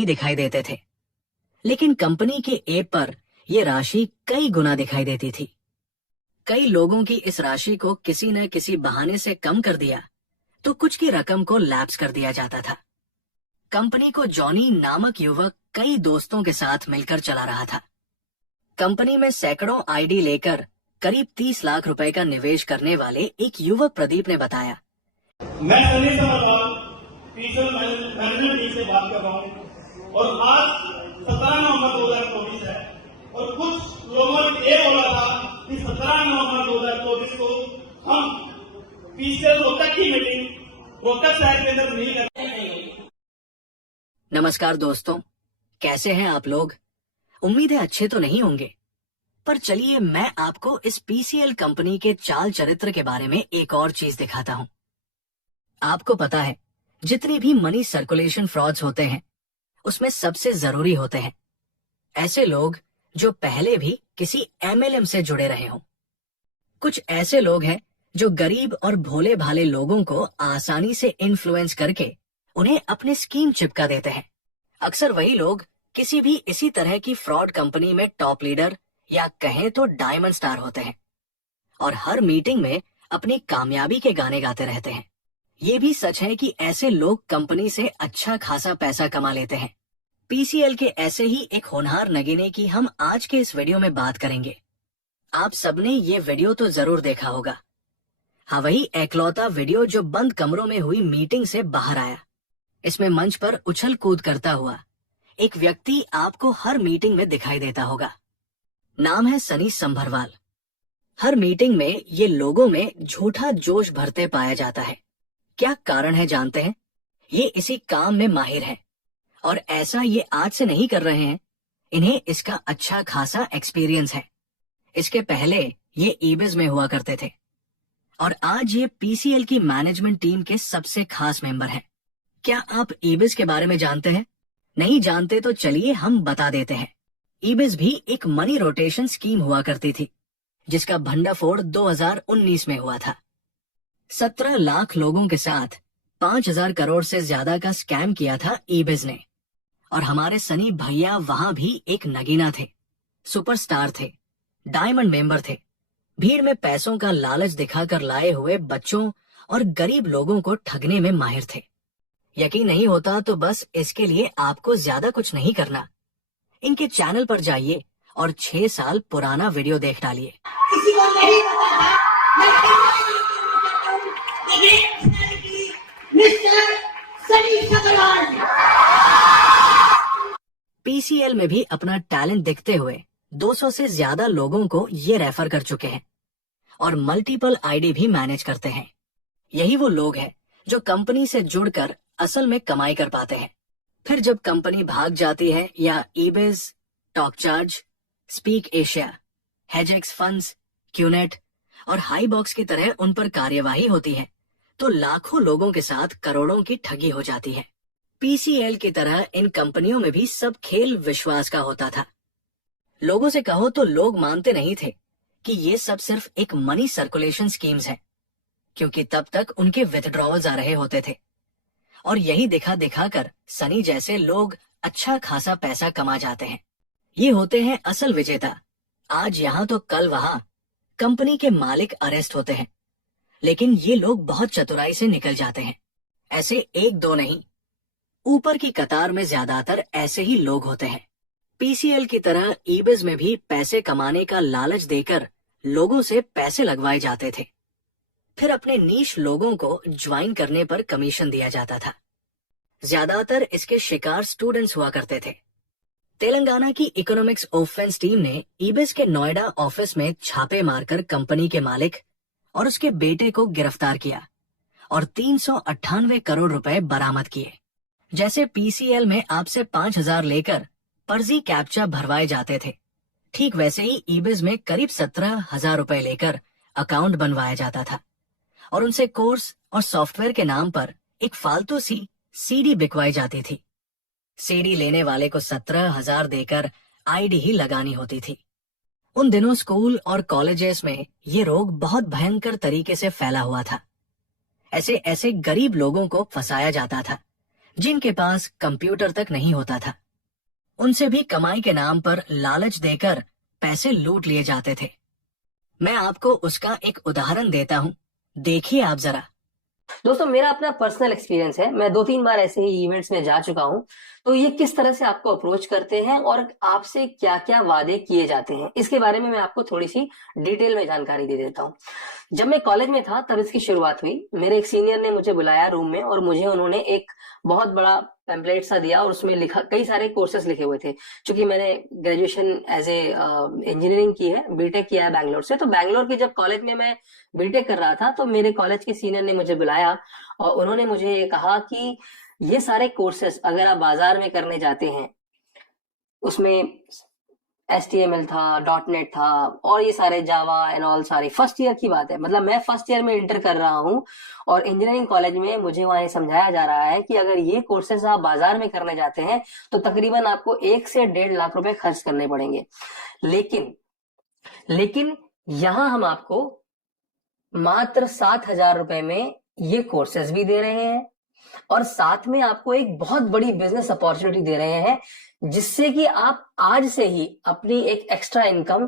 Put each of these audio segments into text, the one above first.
ही दिखाई देते थे, लेकिन कंपनी के ऐप पर यह राशि कई गुना दिखाई देती थी। कई लोगों की इस राशि को किसी न किसी बहाने से कम कर दिया तो कुछ की रकम को लैप्स कर दिया जाता था। कंपनी को जॉनी नामक युवक कई दोस्तों के साथ मिलकर चला रहा था। कंपनी में सैकड़ों आईडी लेकर करीब 30 लाख रुपए का निवेश करने वाले एक युवक प्रदीप ने बताया, मैं सनी समरवाल पीएसएल मैनेजमेंट टीम से बात कर रहा हूँ और आज 17 नवंबर 2024 है और कुछ लोगों ने ये बोला था कि 17 नवंबर 2024 को हम पीएसएल रोहतक की मीटिंग रोहतक शहर के अंदर नहीं करेंगे। नमस्कार दोस्तों, कैसे हैं आप लोग? उम्मीद है अच्छे तो नहीं होंगे, पर चलिए मैं आपको इस पीसीएल कंपनी के चाल चरित्र के बारे में एक और चीज दिखाता हूं। आपको पता है, जितनी भी मनी सर्कुलेशन फ्रॉड्स होते हैं उसमें सबसे जरूरी होते हैं ऐसे लोग जो पहले भी किसी एमएलएम से जुड़े रहे हों। कुछ ऐसे लोग हैं जो गरीब और भोले भाले लोगों को आसानी से इन्फ्लुएंस करके उन्हें अपने स्कीम चिपका देते हैं। अक्सर वही लोग किसी भी इसी तरह की फ्रॉड कंपनी में टॉप लीडर या कहें तो डायमंड स्टार होते हैं और हर मीटिंग में अपनी कामयाबी के गाने गाते रहते हैं। ये भी सच है कि ऐसे लोग कंपनी से अच्छा खासा पैसा कमा लेते हैं। पीसीएल के ऐसे ही एक होनहार नगीने की हम आज के इस वीडियो में बात करेंगे। आप सबने ये वीडियो तो जरूर देखा होगा। हाँ, वही एकलौता वीडियो जो बंद कमरों में हुई मीटिंग से बाहर आया। इसमें मंच पर उछल कूद करता हुआ एक व्यक्ति आपको हर मीटिंग में दिखाई देता होगा। नाम है सनी संभरवाल। हर मीटिंग में ये लोगों में झूठा जोश भरते पाया जाता है। क्या कारण है जानते हैं? ये इसी काम में माहिर है और ऐसा ये आज से नहीं कर रहे हैं, इन्हें इसका अच्छा खासा एक्सपीरियंस है। इसके पहले ये ईबिज में हुआ करते थे और आज ये पीसीएल की मैनेजमेंट टीम के सबसे खास मेंबर हैं। क्या आप ईबिज के बारे में जानते हैं? नहीं जानते तो चलिए हम बता देते हैं। ईबिज भी एक मनी रोटेशन स्कीम हुआ करती थी जिसका भंडाफोड़ 2019 में हुआ था। 17 लाख लोगों के साथ 5,000 करोड़ से ज्यादा का स्कैम किया था ईबिज ने। और हमारे सनी भैया वहां भी एक नगीना थे, सुपरस्टार थे, डायमंड मेंबर थे। भीड़ में पैसों का लालच दिखाकर लाए हुए बच्चों और गरीब लोगों को ठगने में माहिर थे। यकीन नहीं होता तो बस इसके लिए आपको ज्यादा कुछ नहीं करना, इनके चैनल पर जाइए और 6 साल पुराना वीडियो देख डालिए। किसी को नहीं पता है, मिस्टर सनी संभरवाल पीसीएल में भी अपना टैलेंट दिखते हुए 200 से ज्यादा लोगों को ये रेफर कर चुके हैं और मल्टीपल आईडी भी मैनेज करते हैं। यही वो लोग हैं जो कंपनी से जुड़कर असल में कमाई कर पाते हैं। फिर जब कंपनी भाग जाती है या ईबिज, Talkcharge, speak Asia, हेजेक्स funds, QNet और हाई बॉक्स की तरह उन पर कार्यवाही होती है तो लाखों लोगों के साथ करोड़ों की ठगी हो जाती है। पीसीएल की तरह इन कंपनियों में भी सब खेल विश्वास का होता था। लोगों से कहो तो लोग मानते नहीं थे कि ये सब सिर्फ एक मनी सर्कुलेशन स्कीम्स हैं, क्योंकि तब तक उनके विथड्रॉवल्स आ रहे होते थे और यही दिखा दिखाकर सनी जैसे लोग अच्छा खासा पैसा कमा जाते हैं। ये होते हैं असल विजेता। आज यहाँ तो कल वहां कंपनी के मालिक अरेस्ट होते हैं, लेकिन ये लोग बहुत चतुराई से निकल जाते हैं। ऐसे एक दो नहीं, ऊपर की कतार में ज्यादातर ऐसे ही लोग होते हैं। पीसीएल की तरह ईबिज में भी पैसे कमाने का लालच देकर लोगों से पैसे लगवाए जाते थे। फिर अपने नीश लोगों को ज्वाइन करने पर कमीशन दिया जाता था। ज्यादातर इसके शिकार स्टूडेंट्स हुआ करते थे। तेलंगाना की इकोनॉमिक्स ऑफेंस टीम ने ईबिज के नोएडा ऑफिस में छापे मारकर कंपनी के मालिक और उसके बेटे को गिरफ्तार किया और 398 करोड़ रुपए बरामद किए। जैसे पीसीएल में आपसे 5,000 लेकर फर्जी कैप्चा भरवाए जाते थे, ठीक वैसे ही ईबिज में करीब 17,000 रुपए लेकर अकाउंट बनवाया जाता था और उनसे कोर्स और सॉफ्टवेयर के नाम पर एक फालतू सी सीडी बिकवाई जाती थी। सीडी लेने वाले को 17,000 देकर आईडी ही लगानी होती थी। उन दिनों स्कूल और कॉलेजेस में ये रोग बहुत भयंकर तरीके से फैला हुआ था। ऐसे ऐसे गरीब लोगों को फंसाया जाता था जिनके पास कंप्यूटर तक नहीं होता था। उनसे भी कमाई के नाम पर लालच देकर पैसे लूट लिए जाते थे। मैं आपको उसका एक उदाहरण देता हूँ, देखिए आप जरा। दोस्तों, मेरा अपना पर्सनल एक्सपीरियंस है। मैं 2-3 बार ऐसे ही इवेंट्स में जा चुका हूं। तो ये किस तरह से आपको अप्रोच करते हैं और आपसे क्या क्या वादे किए जाते हैं, इसके बारे में मैं आपको थोड़ी सी डिटेल में जानकारी दे देता हूं। जब मैं कॉलेज में था तब इसकी शुरुआत हुई। मेरे एक सीनियर ने मुझे बुलाया रूम में और मुझे उन्होंने एक बहुत बड़ा पैम्पलेट सा दिया और उसमें लिखा, कई सारे कोर्सेज लिखे हुए थे। क्योंकि मैंने ग्रेजुएशन एज ए इंजीनियरिंग की है, बीटेक किया है बैंगलोर से। तो बैंगलोर के जब कॉलेज में मैं बीटेक कर रहा था तो मेरे कॉलेज के सीनियर ने मुझे बुलाया और उन्होंने मुझे ये कहा कि ये सारे कोर्सेज अगर आप बाजार में करने जाते हैं, उसमें HTML था, .NET था और ये सारे जावा एंड ऑल, सारी फर्स्ट ईयर की बात है। मतलब मैं फर्स्ट ईयर में इंटर कर रहा हूँ और इंजीनियरिंग कॉलेज में मुझे वहां समझाया जा रहा है कि अगर ये कोर्सेज आप बाजार में करने जाते हैं तो तकरीबन आपको 1 से 1.5 लाख रुपए खर्च करने पड़ेंगे। लेकिन यहाँ हम आपको मात्र 7,000 रुपए में ये कोर्सेज भी दे रहे हैं और साथ में आपको एक बहुत बड़ी बिजनेस अपॉर्चुनिटी दे रहे हैं, जिससे कि आप आज से ही अपनी एक एक्स्ट्रा इनकम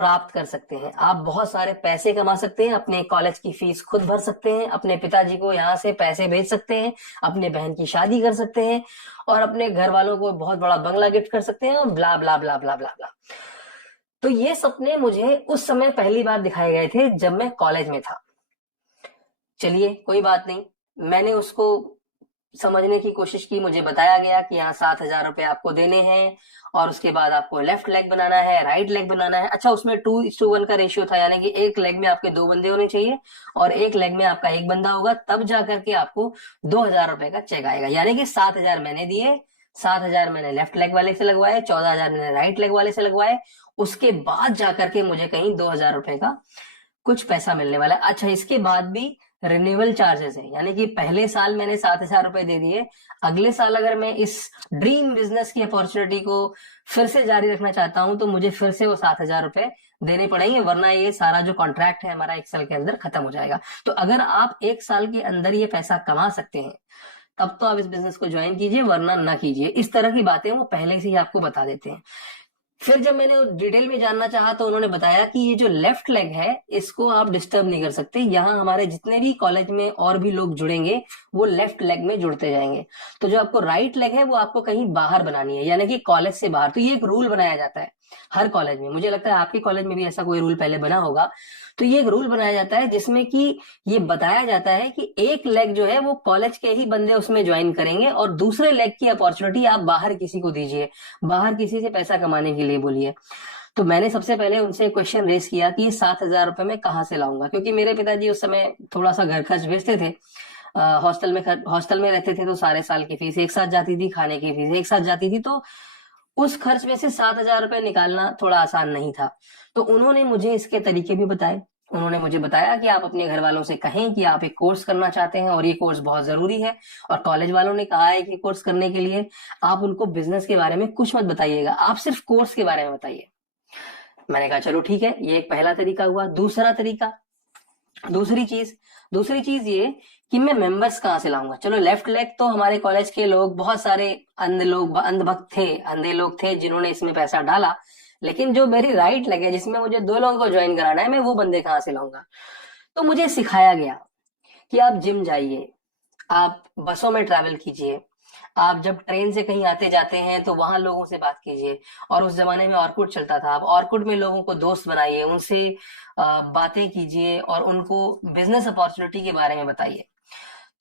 प्राप्त कर सकते हैं। आप बहुत सारे पैसे कमा सकते हैं, अपने कॉलेज की फीस खुद भर सकते हैं, अपने पिताजी को यहाँ से पैसे भेज सकते हैं, अपने बहन की शादी कर सकते हैं और अपने घर वालों को बहुत बड़ा बंगला गिफ्ट कर सकते हैं और ब्ला ब्ला ब्ला ब्ला ब्ला ब्ला। तो ये सपने मुझे उस समय पहली बार दिखाए गए थे जब मैं कॉलेज में था। चलिए कोई बात नहीं, मैंने उसको समझने की कोशिश की। मुझे बताया गया कि यहाँ 7,000 रुपए आपको देने हैं और उसके बाद आपको लेफ्ट लेग बनाना है, राइट लेग बनाना है। अच्छा, उसमें 2:1 का रेशियो था, यानी कि एक लेग में आपके 2 बंदे होने चाहिए और एक लेग में आपका एक बंदा होगा, तब जाकर के आपको 2,000 रुपए का चेक आएगा। यानी कि 7,000 मैंने दिए, 7,000 मैंने लेफ्ट लेग वाले से लगवाए, 14,000 मैंने राइट लेग वाले से लगवाए। उसके बाद जाकर के मुझे कहीं 2,000 रुपए का कुछ पैसा मिलने वाला है। अच्छा, इसके बाद भी रिन्यूअल चार्जेस है, यानी कि पहले साल मैंने 7,000 रुपए दे दिए, अगले साल अगर मैं इस ड्रीम बिजनेस की अपॉर्चुनिटी को फिर से जारी रखना चाहता हूं तो मुझे फिर से वो 7,000 रुपए देने पड़ेंगे, वरना ये सारा जो कॉन्ट्रैक्ट है हमारा 1 साल के अंदर खत्म हो जाएगा। तो अगर आप 1 साल के अंदर ये पैसा कमा सकते हैं तब तो आप इस बिजनेस को ज्वाइन कीजिए, वरना ना कीजिए। इस तरह की बातें वो पहले से ही आपको बता देते हैं। फिर जब मैंने डिटेल में जानना चाहा तो उन्होंने बताया कि ये जो लेफ्ट लेग है इसको आप डिस्टर्ब नहीं कर सकते। यहाँ हमारे जितने भी कॉलेज में और भी लोग जुड़ेंगे वो लेफ्ट लेग में जुड़ते जाएंगे। तो जो आपको राइट लेग है वो आपको कहीं बाहर बनानी है, यानी कि कॉलेज से बाहर। तो ये एक रूल बनाया जाता है हर कॉलेज में। मुझे लगता है आपके कॉलेज में भी ऐसा कोई रूल पहले बना होगा। तो ये एक रूल बनाया जाता है जिसमें कि ये बताया जाता है कि एक लेग जो है वो कॉलेज के ही बंदे उसमें ज्वाइन करेंगे और दूसरे लेग की अपॉर्चुनिटी आप बाहर किसी को दीजिए, बाहर किसी से पैसा कमाने के लिए बोलिए। तो मैंने सबसे पहले उनसे क्वेश्चन रेस किया कि 7,000 रुपए मैं कहाँ से लाऊंगा, क्योंकि मेरे पिताजी उस समय थोड़ा सा घर खर्च भेजते थे। हॉस्टल में रहते थे तो सारे साल की फीस एक साथ जाती थी, खाने की फीस एक साथ जाती थी। तो उस खर्च में से 7,000 रुपए निकालना थोड़ा आसान नहीं था। तो उन्होंने मुझे इसके तरीके भी बताए। उन्होंने मुझे बताया कि आप अपने घर वालों से कहें कि आप एक कोर्स करना चाहते हैं और ये कोर्स बहुत जरूरी है, और कॉलेज वालों ने कहा है कि कोर्स करने के लिए आप उनको बिजनेस के बारे में कुछ मत बताइएगा, आप सिर्फ कोर्स के बारे में बताइए। मैंने कहा चलो ठीक है, ये एक पहला तरीका हुआ। दूसरी चीज ये कि मैं मेंबर्स कहाँ से लाऊंगा। चलो लेफ्ट लेग तो हमारे कॉलेज के लोग, बहुत सारे अंधे लोग थे जिन्होंने इसमें पैसा डाला, लेकिन जो मेरी राइट लेग है जिसमें मुझे 2 लोगों को ज्वाइन कराना है, मैं वो बंदे कहाँ से लाऊंगा। तो मुझे सिखाया गया कि आप जिम जाइए, आप बसों में ट्रैवल कीजिए, आप जब ट्रेन से कहीं आते जाते हैं तो वहां लोगों से बात कीजिए। और उस जमाने में ऑर्कुट चलता था, आप ऑर्कुट में लोगों को दोस्त बनाइए, उनसे बातें कीजिए और उनको बिजनेस अपॉर्चुनिटी के बारे में बताइए।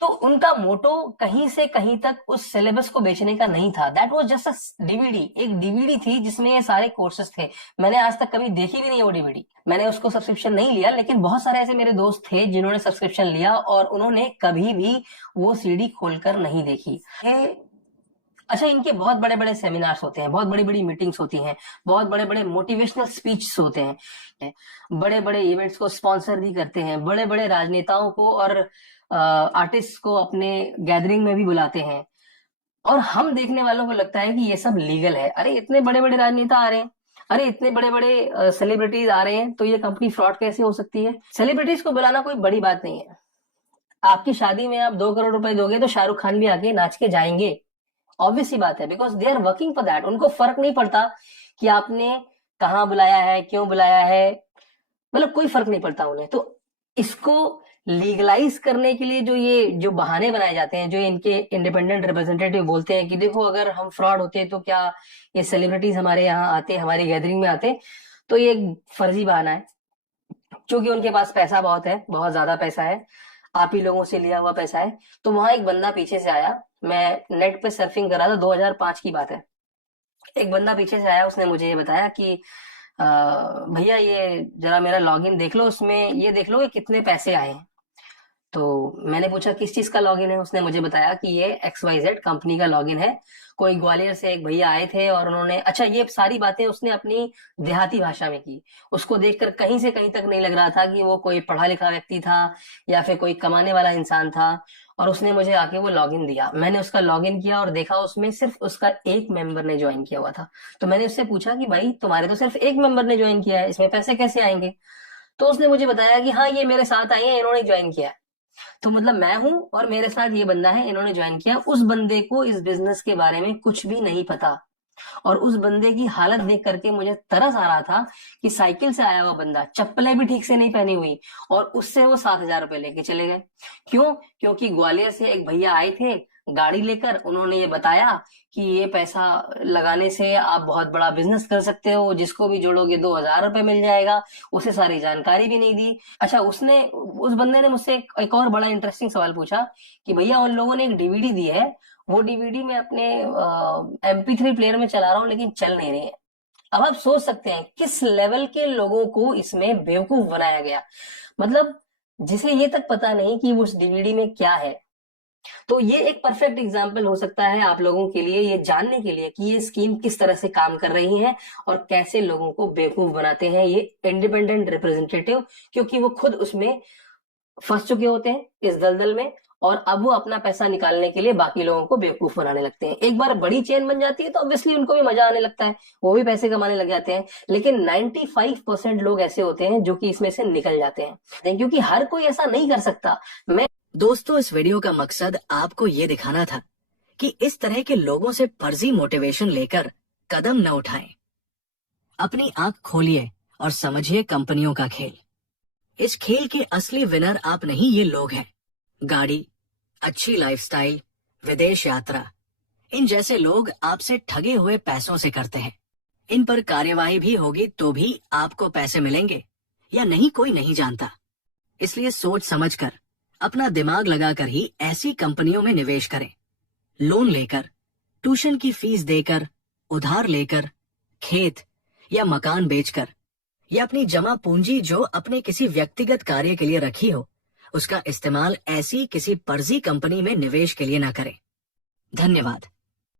तो उनका मोटो कहीं से कहीं तक उस सिलेबस को बेचने का नहीं था। That was just a DVD, एक डीवीडी थी जिसमें ये सारे कोर्सेज थे। मैंने आज तक कभी देखी भी नहीं वो डीवीडी, मैंने उसको सब्सक्रिप्शन नहीं लिया, लेकिन बहुत सारे ऐसे मेरे दोस्त थे जिन्होंने सब्सक्रिप्शन लिया और उन्होंने कभी भी वो सीडी खोलकर नहीं देखी। अच्छा, इनके बहुत बड़े बड़े सेमिनार्स होते हैं, बहुत बड़ी बड़ी मीटिंग्स होती हैं, बहुत बड़े बड़े मोटिवेशनल स्पीच होते हैं, बड़े बड़े इवेंट्स को स्पॉन्सर भी करते हैं, बड़े बड़े राजनेताओं को और आर्टिस्ट को अपने गैदरिंग में भी बुलाते हैं। और हम देखने वालों को लगता है कि ये सब लीगल है। अरे इतने बड़े बड़े राजनेता आ रहे हैं, अरे इतने बड़े बड़े सेलिब्रिटीज आ रहे हैं, तो ये कंपनी फ्रॉड कैसे हो सकती है। सेलिब्रिटीज को बुलाना कोई बड़ी बात नहीं है। आपकी शादी में आप 2 करोड़ रुपए दोगे तो शाहरुख खान भी आके नाच के जाएंगे, ऑब्वियस सी बात है, because they are working for that. उनको फर्क नहीं पड़ता कि आपने कहाँ बुलाया है, क्यों बुलाया है, मतलब कोई फर्क नहीं पड़ता उन्हें। तो इसको लीगलाइज करने के लिए जो बहाने बनाए जाते हैं, जो इनके इंडिपेंडेंट रिप्रेजेंटेटिव बोलते हैं कि देखो अगर हम फ्रॉड होते तो क्या ये सेलिब्रिटीज हमारे यहाँ आते, हमारी गैदरिंग में आते, तो ये एक फर्जी बहाना है। क्योंकि उनके पास पैसा बहुत है, बहुत ज्यादा पैसा है, आप ही लोगों से लिया हुआ पैसा है। तो वहां एक बंदा पीछे से आया, मैं नेट पे सर्फिंग कर रहा था, 2005 की बात है। एक बंदा पीछे से आया, उसने मुझे ये बताया कि भैया ये जरा मेरा लॉगिन देख लो, उसमें ये देख लो कि कितने पैसे आए हैं। तो मैंने पूछा किस चीज का लॉगिन है, उसने मुझे बताया कि ये XYZ कंपनी का लॉगिन है। कोई ग्वालियर से एक भैया आए थे और उन्होंने, अच्छा ये सारी बातें उसने अपनी देहाती भाषा में की। उसको देखकर कहीं से कहीं तक नहीं लग रहा था कि वो कोई पढ़ा लिखा व्यक्ति था या फिर कोई कमाने वाला इंसान था। और उसने मुझे आके वो लॉगिन दिया, मैंने उसका लॉगिन किया और देखा उसमें सिर्फ उसका एक मेंबर ने ज्वाइन किया हुआ था। तो मैंने उससे पूछा कि भाई तुम्हारे तो सिर्फ एक मेंबर ने ज्वाइन किया है, इसमें पैसे कैसे आएंगे? तो उसने मुझे बताया कि हाँ ये मेरे साथ आए हैं, इन्होंने ज्वाइन किया है। तो मतलब मैं हूं और मेरे साथ ये बंदा है, इन्होंने ज्वाइन किया। उस बंदे को इस बिजनेस के बारे में कुछ भी नहीं पता, और उस बंदे की हालत देख करके मुझे तरस आ रहा था कि साइकिल से आया हुआ बंदा, चप्पलें भी ठीक से नहीं पहनी हुई, और उससे वो 7,000 रुपए लेके चले गए। क्यों? क्योंकि ग्वालियर से एक भैया आए थे गाड़ी लेकर, उन्होंने ये बताया कि ये पैसा लगाने से आप बहुत बड़ा बिजनेस कर सकते हो, जिसको भी जोड़ोगे 2,000 रुपए मिल जाएगा। उसे सारी जानकारी भी नहीं दी। अच्छा, उस बंदे ने मुझसे एक और बड़ा इंटरेस्टिंग सवाल पूछा कि भैया उन लोगों ने एक डीवीडी दी है, वो डीवीडी मैं अपने MP3 प्लेयर में चला रहा हूँ लेकिन चल नहीं रही है। अब आप सोच सकते हैं किस लेवल के लोगों को इसमें बेवकूफ बनाया गया, मतलब जिसे ये तक पता नहीं कि उस डीवीडी में क्या है। तो ये एक परफेक्ट एग्जाम्पल हो सकता है आप लोगों के लिए, ये जानने के लिए कि ये स्कीम किस तरह से काम कर रही है और कैसे लोगों को बेवकूफ बनाते हैं ये इंडिपेंडेंट रिप्रेजेंटेटिव, क्योंकि वो खुद उसमें फंस चुके होते हैं इस दलदल में, और अब वो अपना पैसा निकालने के लिए बाकी लोगों को बेवकूफ बनाने लगते हैं। एक बार बड़ी चेन बन जाती है तो ऑब्वियसली उनको भी मजा आने लगता है, वो भी पैसे कमाने लग जाते हैं। लेकिन 95% लोग ऐसे होते हैं जो कि इसमें से निकल जाते हैं, क्योंकि हर कोई ऐसा नहीं कर सकता। दोस्तों, इस वीडियो का मकसद आपको ये दिखाना था कि इस तरह के लोगों से फर्जी मोटिवेशन लेकर कदम न उठाएं। अपनी आंख खोलिए और समझिए कंपनियों का खेल। इस खेल के असली विनर आप नहीं, ये लोग हैं। गाड़ी, अच्छी लाइफस्टाइल, विदेश यात्रा, इन जैसे लोग आपसे ठगे हुए पैसों से करते हैं। इन पर कार्यवाही भी होगी तो भी आपको पैसे मिलेंगे या नहीं कोई नहीं जानता। इसलिए सोच समझकर, अपना दिमाग लगाकर ही ऐसी कंपनियों में निवेश करें। लोन लेकर, ट्यूशन की फीस देकर, उधार लेकर, खेत या मकान बेचकर, या अपनी जमा पूंजी जो अपने किसी व्यक्तिगत कार्य के लिए रखी हो, उसका इस्तेमाल ऐसी किसी फर्जी कंपनी में निवेश के लिए न करें। धन्यवाद।